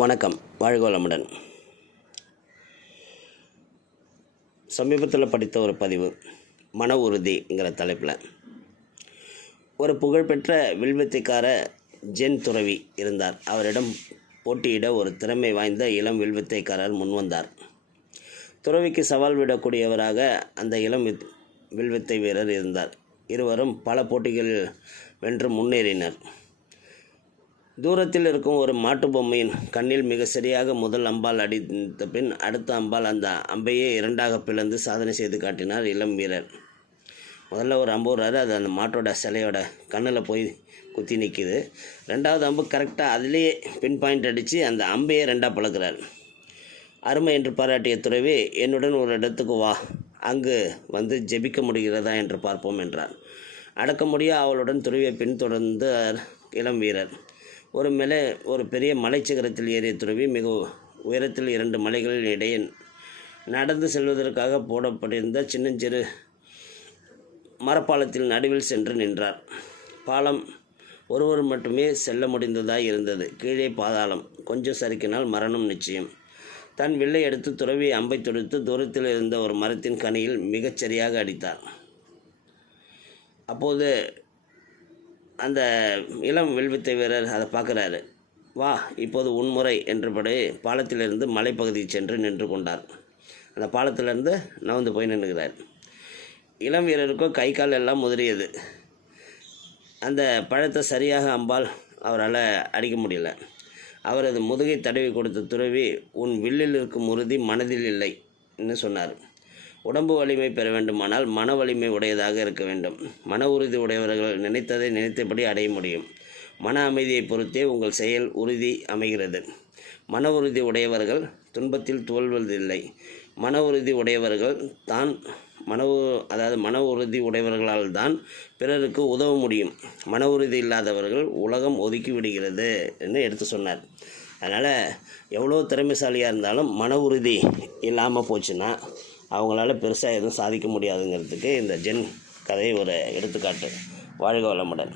வணக்கம். வாழ்க வளமுடன். சமீபத்தில் படித்த ஒரு பதிவு, மன உறுதிங்கிற தலைப்பில். ஒரு புகழ்பெற்ற வில்வித்தைக்கார ஜென் துறவி இருந்தார். அவரிடம் போட்டியிட ஒரு திறமை வாய்ந்த இளம் வில்வித்தைக்காரர் முன்வந்தார். துறவிக்கு சவால் விடக்கூடியவராக அந்த இளம் வில்வித்தை வீரர் இருந்தார். இருவரும் பல போட்டிகளில் வென்று முன்னேறினர். தூரத்தில் இருக்கும் ஒரு மாட்டு பொம்மையின் கண்ணில் மிக சரியாக முதல் அம்பால் அடித்த பின் அடுத்த அம்பால் அந்த அம்பையே இரண்டாக பிளந்து சாதனை செய்து காட்டினார் இளம் வீரர். முதல்ல ஒரு அம்பு வர்றாரு, அது அந்த மாட்டோட சிலையோட கண்ணில் போய் குத்தி நிற்கிது. ரெண்டாவது அம்பு கரெக்டாக அதிலேயே பின் பாயிண்ட் அடித்து அந்த அம்பையே ரெண்டாக பழக்கிறார். அருமை என்று பாராட்டிய துறவி, என்னுடன் ஒரு இடத்துக்கு வா, அங்கு வந்து ஜெபிக்க முடிகிறதா என்று பார்ப்போம் என்றார். அடக்க முடிய அவளுடன் துறவியை பின்தொடர்ந்த இளம் வீரர். ஒரு பெரிய மலைச்சிகரத்தில் ஏறிய துறவி மிக உயரத்தில் 2 மலைகளின் இடையே நடந்து செல்வதற்காக போடப்பட்டிருந்த சின்னஞ்சிறு மரப்பாலத்தில் நடுவில் சென்று நின்றார். பாலம் ஒருவர் மட்டுமே செல்ல முடிந்ததாய் இருந்தது. கீழே பாதாளம். கொஞ்சம் சறுக்கினால் மரணம் நிச்சயம். தன் வில்லை எடுத்து துறவி அம்பை தொடுத்து தூரத்தில் இருந்த ஒரு மரத்தின் கனியில் மிகச்சரியாக அடித்தார். அப்போது அந்த இளம் வில்வித்தை வீரர் அதை பார்க்குறாரு. வா, இப்போது உன்முறை என்றபடி பாலத்திலிருந்து மலைப்பகுதிக்கு சென்று நின்று கொண்டார். அந்த பாலத்திலிருந்து நகர்ந்து போய் நின்றுகிறார். இளம் வீரருக்கோ கை கால் எல்லாம் உதறியது. அந்த பழத்தை சரியாக அம்பால் அவரால் அடிக்க முடியல. அவரது முதுகை தடவி கொடுத்த துறவி, உன் வில்லில் இருக்கும் உறுதி மனதில் இல்லை என்று சொன்னார். உடம்பு வலிமை பெற வேண்டுமானால் மன வலிமை உடையதாக இருக்க வேண்டும். மன உறுதி உடையவர்கள் நினைத்ததை நினைத்தபடி அடைய முடியும். மன அமைதியை பொறுத்தே உங்கள் செயல் உறுதி அமைகிறது. மன உறுதி உடையவர்கள் துன்பத்தில் தோல்வதில்லை. மன உறுதி உடையவர்கள் தான் மன உறுதி உடையவர்களால் தான் பிறருக்கு உதவ முடியும். மன உறுதி இல்லாதவர்கள் உலகம் ஒதுக்கி விடுகிறது என்று எடுத்து சொன்னார். அதனால் எவ்வளோ திறமைசாலியாக இருந்தாலும் மன உறுதி இல்லாமல் போச்சுன்னா அவங்களால பெருசாக எதுவும் சாதிக்க முடியாதுங்கிறதுக்கு இந்த ஜென் கதை ஒரு எடுத்துக்காட்டு. வாழ்க வளமுடன்.